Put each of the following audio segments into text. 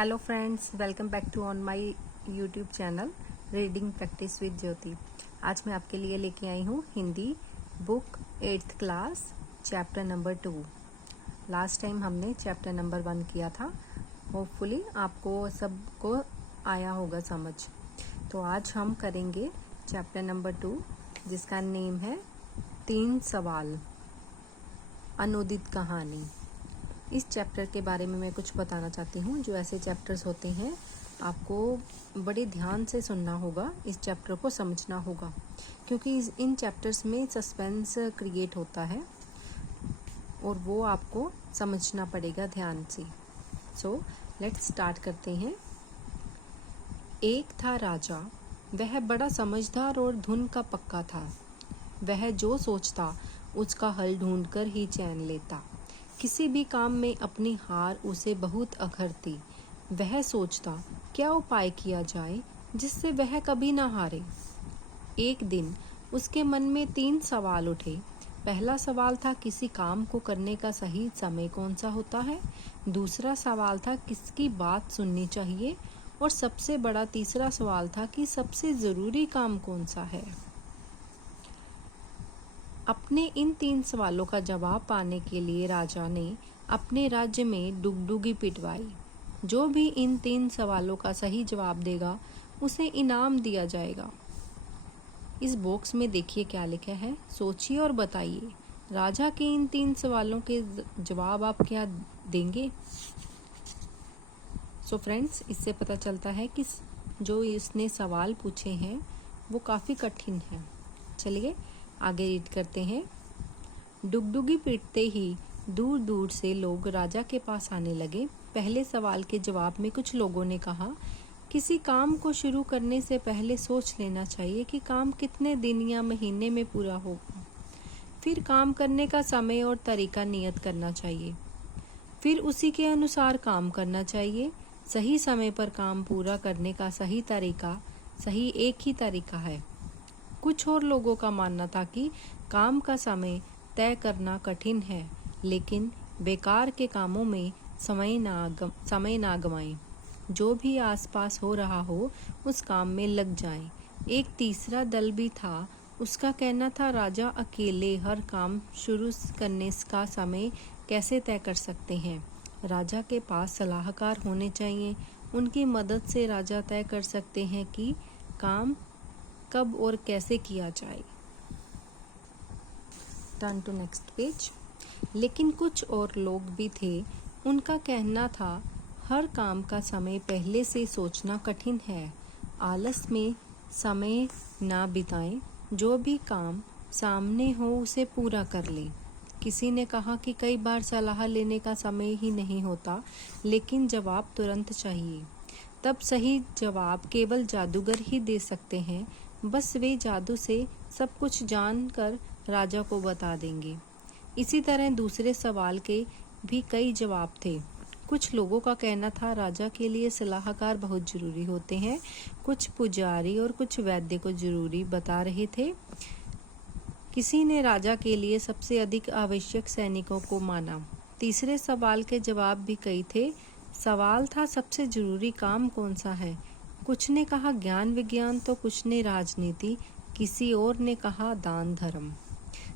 Hello friends, welcome back to on my YouTube channel reading practice with Jyoti. आज मैं आपके लिए लेके आई हूँ Hindi book 8th class chapter number 2। Last time हमने चैप्टर नंबर 1 किया था। होपफुली आपको सबको आया होगा समझ। तो आज हम करेंगे चैप्टर नंबर 2 जिसका नेम है 3 सवाल, अनुदित कहानी। इस चैप्टर के बारे में मैं कुछ बताना चाहती हूँ। जो ऐसे चैप्टर्स होते हैं आपको बड़े ध्यान से सुनना होगा, इस चैप्टर को समझना होगा, क्योंकि इन चैप्टर्स में सस्पेंस क्रिएट होता है और वो आपको समझना पड़ेगा ध्यान से। सो लेट्स स्टार्ट करते हैं। एक था राजा, वह बड़ा समझदार और धुन का पक्का था। वह जो सोचता उसका हल ढूंढकर ही चैन लेता। किसी भी काम में अपनी हार उसे बहुत अखरती। वह सोचता क्या उपाय किया जाए जिससे वह कभी ना हारे। एक दिन उसके मन में 3 सवाल उठे। पहला सवाल था किसी काम को करने का सही समय कौन सा होता है। दूसरा सवाल था किसकी बात सुननी चाहिए। और सबसे बड़ा तीसरा सवाल था कि सबसे ज़रूरी काम कौन सा है। अपने इन 3 सवालों का जवाब पाने के लिए राजा ने अपने राज्य में डुगडुगी पिटवाई। जो भी इन 3 सवालों का सही जवाब देगा उसे इनाम दिया जाएगा। इस बॉक्स में देखिए क्या लिखा है, सोचिए और बताइए राजा के इन 3 सवालों के जवाब आप क्या देंगे। सो फ्रेंड्स, इससे पता चलता है कि जो इसने सवाल पूछे हैं वो काफ़ी कठिन है। चलिए आगे रीड करते हैं। डुगडुगी पीटते ही दूर दूर से लोग राजा के पास आने लगे। पहले सवाल के जवाब में कुछ लोगों ने कहा किसी काम को शुरू करने से पहले सोच लेना चाहिए कि काम कितने दिन या महीने में पूरा होगा। फिर काम करने का समय और तरीका नियत करना चाहिए। फिर उसी के अनुसार काम करना चाहिए। सही समय पर काम पूरा करने का सही एक ही तरीका है। कुछ और लोगों का मानना था कि काम का समय तय करना कठिन है, लेकिन बेकार के कामों में समय ना गवाएं। जो भी आसपास हो रहा हो उस काम में लग जाएं। एक तीसरा दल भी था। उसका कहना था राजा अकेले हर काम शुरू करने का समय कैसे तय कर सकते हैं। राजा के पास सलाहकार होने चाहिए। उनकी मदद से राजा तय कर सकते हैं कि काम कब और कैसे किया जाए। Turn to next page. लेकिन कुछ और लोग भी थे। उनका कहना था हर काम का समय पहले से सोचना कठिन है। आलस में समय ना बिताएं। जो भी काम सामने हो उसे पूरा कर लें। किसी ने कहा कि कई बार सलाह लेने का समय ही नहीं होता, लेकिन जवाब तुरंत चाहिए। तब सही जवाब केवल जादूगर ही दे सकते हैं। बस वे जादू से सब कुछ जानकर राजा को बता देंगे। इसी तरह दूसरे सवाल के भी कई जवाब थे। कुछ लोगों का कहना था राजा के लिए सलाहकार बहुत जरूरी होते हैं। कुछ पुजारी और कुछ वैद्य को जरूरी बता रहे थे। किसी ने राजा के लिए सबसे अधिक आवश्यक सैनिकों को माना। तीसरे सवाल के जवाब भी कई थे। सवाल था सबसे जरूरी काम कौन सा है। कुछ ने कहा ज्ञान विज्ञान तो कुछ ने राजनीति, किसी और ने कहा दान धर्म।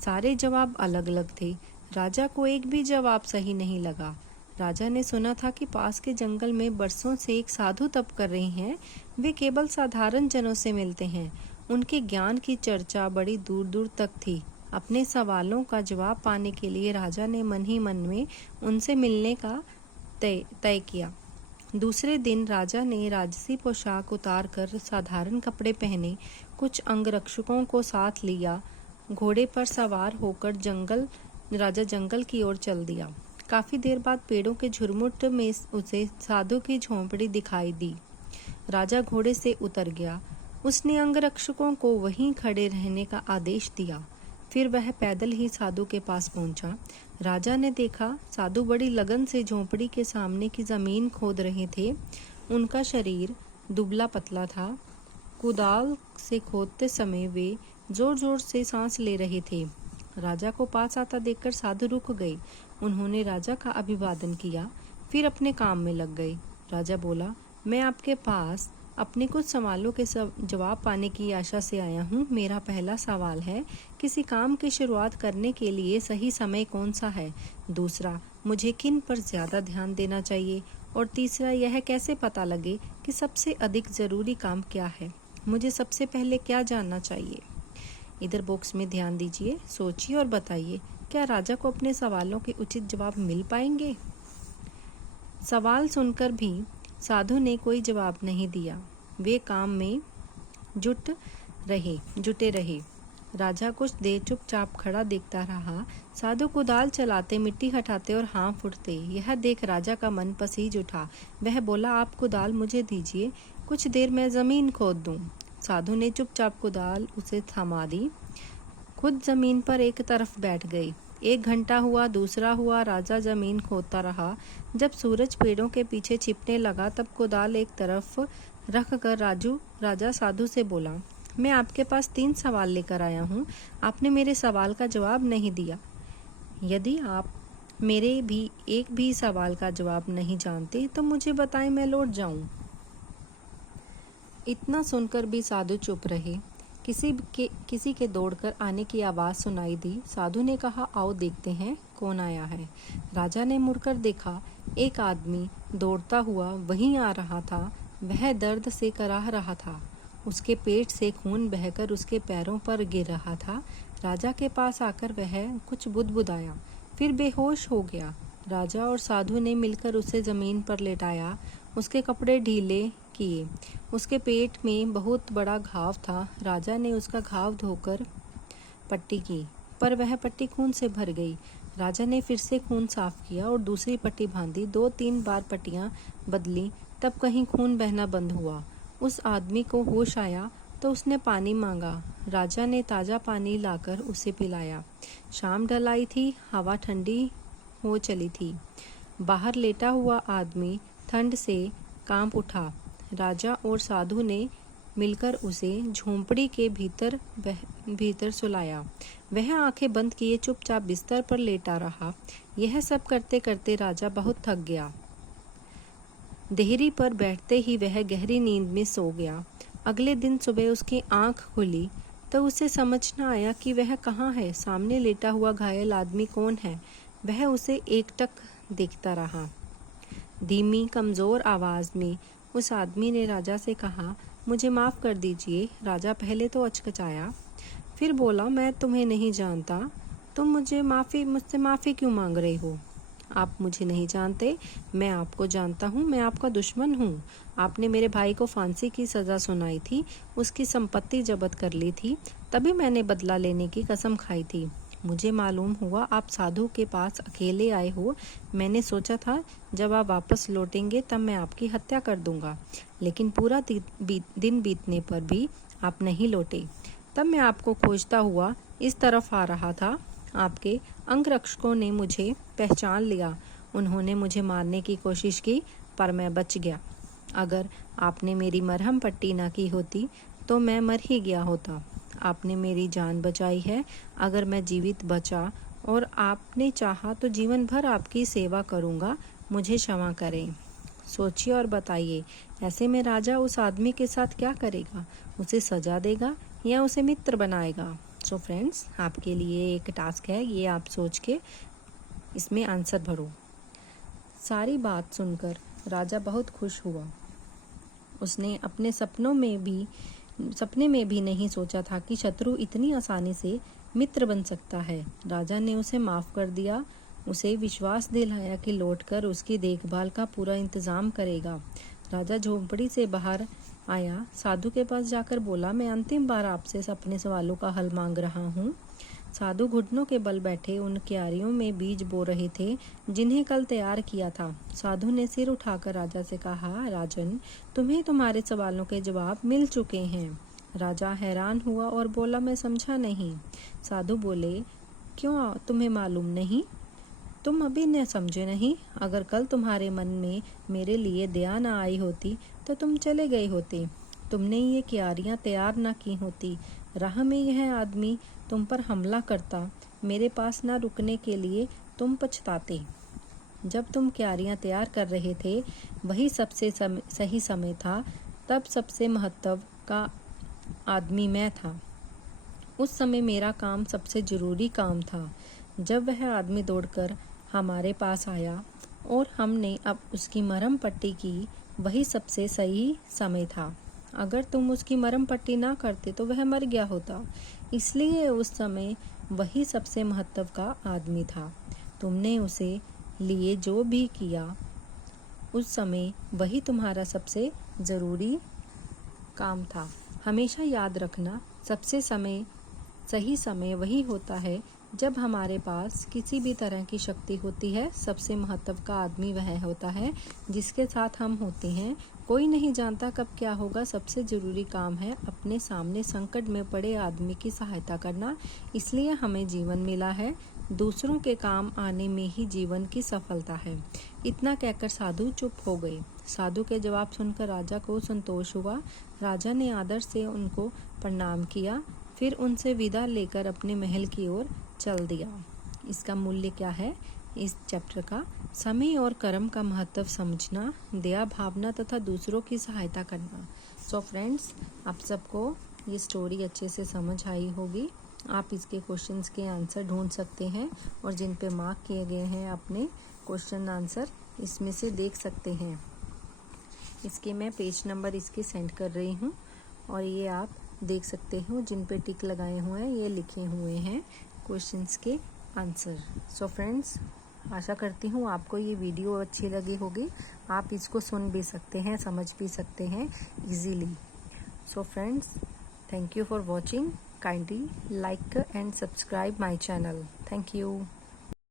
सारे जवाब अलग अलग थे। राजा को एक भी जवाब सही नहीं लगा। राजा ने सुना था कि पास के जंगल में बरसों से एक साधु तप कर रहे हैं। वे केवल साधारण जनों से मिलते हैं। उनके ज्ञान की चर्चा बड़ी दूर दूर तक थी। अपने सवालों का जवाब पाने के लिए राजा ने मन ही मन में उनसे मिलने का तय किया। दूसरे दिन राजा ने राजसी पोशाक उतार कर साधारण कपड़े पहने। कुछ अंगरक्षकों को साथ लिया। घोड़े पर सवार होकर राजा जंगल की ओर चल दिया। काफी देर बाद पेड़ों के झुरमुट में उसे साधु की झोंपड़ी दिखाई दी। राजा घोड़े से उतर गया। उसने अंगरक्षकों को वहीं खड़े रहने का आदेश दिया। फिर वह पैदल ही साधु के पास पहुंचा। राजा ने देखा साधु बड़ी लगन से झोंपड़ी के सामने की जमीन खोद रहे थे। उनका शरीर दुबला पतला था। कुदाल से खोदते समय वे जोर जोर से सांस ले रहे थे। राजा को पास आता देखकर साधु रुक गए। उन्होंने राजा का अभिवादन किया, फिर अपने काम में लग गए। राजा बोला, मैं आपके पास अपने कुछ सवालों के जवाब पाने की आशा से आया हूँ। मेरा पहला सवाल है, किसी काम की शुरुआत करने के लिए सही समय कौन सा है? दूसरा, मुझे किन पर ज़्यादा ध्यान देना चाहिए? और तीसरा, यह कैसे पता लगे कि सबसे अधिक ज़रूरी काम क्या है? मुझे सबसे पहले क्या जानना चाहिए? इधर बॉक्स में ध्यान दीजिए, सोचिए और बताइए, क्या राजा को अपने सवालों के उचित जवाब मिल पाएंगे? सवाल सुनकर भी साधु ने कोई जवाब नहीं दिया। वे काम में जुटे रहे। राजा कुछ देर चुपचाप खड़ा देखता रहा। साधु कुदाल चलाते, मिट्टी हटाते और हाँफ उठते। यह देख राजा का मन पसीज उठा। वह बोला, आप कुदाल मुझे दीजिए, कुछ देर मैं जमीन खोद दूं। साधु ने चुपचाप कुदाल उसे थमा दी। खुद जमीन पर एक तरफ बैठ गई। 1 घंटा हुआ, दूसरा हुआ, राजा जमीन खोदता रहा। जब सूरज पेड़ों के पीछे छिपने लगा तब कुदाल एक तरफ रख कर राजा साधु से बोला, मैं आपके पास 3 सवाल लेकर आया हूँ। आपने मेरे सवाल का जवाब नहीं दिया। यदि आप मेरे भी एक भी सवाल का जवाब नहीं जानते तो मुझे बताएं, मैं लौट जाऊं। इतना सुनकर भी साधु चुप रहे। किसी के दौड़कर आने की आवाज़ सुनाई दी। साधु ने कहा, आओ देखते हैं कौन आया है। राजा ने मुड़कर देखा। एक आदमी दौड़ता हुआ वहीं आ रहा था। वह दर्द से कराह रहा था। उसके पेट से खून बहकर उसके पैरों पर गिर रहा था। राजा के पास आकर वह कुछ बुदबुदाया, फिर बेहोश हो गया। राजा और साधु ने मिलकर उसे जमीन पर लेटाया, उसके कपड़े ढीले किए। उसके पेट में बहुत बड़ा घाव था। राजा ने उसका घाव धोकर पट्टी की, पर वह पट्टी खून से भर गई। राजा ने फिर से खून साफ किया और दूसरी पट्टी बांधी। 2-3 बार पट्टियां बदली, तब कहीं खून बहना बंद हुआ। उस आदमी को होश आया तो उसने पानी मांगा। राजा ने ताज़ा पानी लाकर उसे पिलाया। शाम ढल आई थी, हवा ठंडी हो चली थी। बाहर लेटा हुआ आदमी ठंड से कांप उठा। राजा और साधु ने मिलकर उसे झोंपड़ी के भीतर सुलाया। वह आंखें बंद किए चुपचाप बिस्तर पर लेटा रहा। यह सब करते करते राजा बहुत थक गया। देहरी पर बैठते ही वह गहरी नींद में सो गया। अगले दिन सुबह उसकी आंख खुली तो उसे समझ न आया कि वह कहाँ है। सामने लेटा हुआ घायल आदमी कौन है? वह उसे एकटक देखता रहा। धीमी कमज़ोर आवाज़ में उस आदमी ने राजा से कहा, मुझे माफ़ कर दीजिए। राजा पहले तो अचकचाया, फिर बोला, मैं तुम्हें नहीं जानता। तुम मुझसे माफ़ी क्यों मांग रहे हो? आप मुझे नहीं जानते, मैं आपको जानता हूँ। मैं आपका दुश्मन हूँ। आपने मेरे भाई को फांसी की सज़ा सुनाई थी, उसकी संपत्ति जब्त कर ली थी, तभी मैंने बदला लेने की कसम खाई थी। मुझे मालूम हुआ आप साधु के पास अकेले आए हो। मैंने सोचा था जब आप वापस लौटेंगे तब मैं आपकी हत्या कर दूंगा, लेकिन पूरा दिन बीतने पर भी आप नहीं लौटे। तब मैं आपको खोजता हुआ इस तरफ आ रहा था। आपके अंगरक्षकों ने मुझे पहचान लिया। उन्होंने मुझे मारने की कोशिश की, पर मैं बच गया। अगर आपने मेरी मरहम पट्टी ना की होती तो मैं मर ही गया होता। आपने मेरी जान बचाई है। अगर मैं जीवित बचा और आपने चाहा तो जीवन भर आपकी सेवा करूँगा। मुझे क्षमा करें। सोचिए और बताइए, ऐसे में राजा उस आदमी के साथ क्या करेगा? उसे सजा देगा या उसे मित्र बनाएगा? सो फ्रेंड्स, आपके लिए एक टास्क है, ये आप सोच के इसमें आंसर भरो। सारी बात सुनकर राजा बहुत खुश हुआ। उसने अपने सपने में भी नहीं सोचा था कि शत्रु इतनी आसानी से मित्र बन सकता है। राजा ने उसे माफ़ कर दिया, उसे विश्वास दिलाया कि लौटकर उसकी देखभाल का पूरा इंतज़ाम करेगा। राजा झोंपड़ी से बाहर आया, साधु के पास जाकर बोला, मैं अंतिम बार आपसे अपने सवालों का हल मांग रहा हूँ। साधु घुटनों के बल बैठे उन क्यारियों में बीज बो रहे थे जिन्हें कल तैयार किया था। साधु ने सिर उठाकर राजा से कहा, राजन, तुम्हें तुम्हारे सवालों के जवाब मिल चुके हैं। राजा हैरान हुआ और बोला, मैं समझा नहीं। साधु बोले, क्यों, तुम्हें मालूम नहीं? तुम अभी न समझे नहीं? अगर कल तुम्हारे मन में मेरे लिए दया न आई होती तो तुम चले गए होते। तुमने ये क्यारियां तैयार न की होती। राह में यह आदमी तुम पर हमला करता। मेरे पास न रुकने के लिए तुम पछताते। जब तुम क्यारियाँ तैयार कर रहे थे वही सबसे सही समय था। तब सबसे महत्व का आदमी मैं था। उस समय मेरा काम सबसे ज़रूरी काम था। जब वह आदमी दौड़कर हमारे पास आया और हमने अब उसकी मरहम पट्टी की, वही सबसे सही समय था। अगर तुम उसकी मरहम पट्टी ना करते तो वह मर गया होता। इसलिए उस समय वही सबसे महत्व का आदमी था। तुमने उसे लिए जो भी किया उस समय वही तुम्हारा सबसे ज़रूरी काम था। हमेशा याद रखना, सबसे सही समय वही होता है जब हमारे पास किसी भी तरह की शक्ति होती है। सबसे महत्व का आदमी वह होता है जिसके साथ हम होते हैं। कोई नहीं जानता कब क्या होगा। सबसे ज़रूरी काम है अपने सामने संकट में पड़े आदमी की सहायता करना। इसलिए हमें जीवन मिला है। दूसरों के काम आने में ही जीवन की सफलता है। इतना कहकर साधु चुप हो गए। साधु के जवाब सुनकर राजा को संतोष हुआ। राजा ने आदर से उनको प्रणाम किया, फिर उनसे विदा लेकर अपने महल की ओर चल दिया। इसका मूल्य क्या है इस चैप्टर का? समय और कर्म का महत्व समझना, दया भावना तथा दूसरों की सहायता करना। सो फ्रेंड्स, आप सबको ये स्टोरी अच्छे से समझ आई होगी। आप इसके क्वेश्चंस के आंसर ढूंढ सकते हैं और जिन पे मार्क किए गए हैं अपने क्वेश्चन आंसर इसमें से देख सकते हैं। इसके मैं पेज नंबर इसके सेंड कर रही हूँ और ये आप देख सकते हो। जिन पे टिक लगाए हुए हैं ये लिखे हुए हैं क्वेश्चंस के आंसर। सो फ्रेंड्स, आशा करती हूँ आपको ये वीडियो अच्छी लगी होगी। आप इसको सुन भी सकते हैं, समझ भी सकते हैं easily. So friends, thank you for watching. Kindly like and subscribe my channel. Thank you.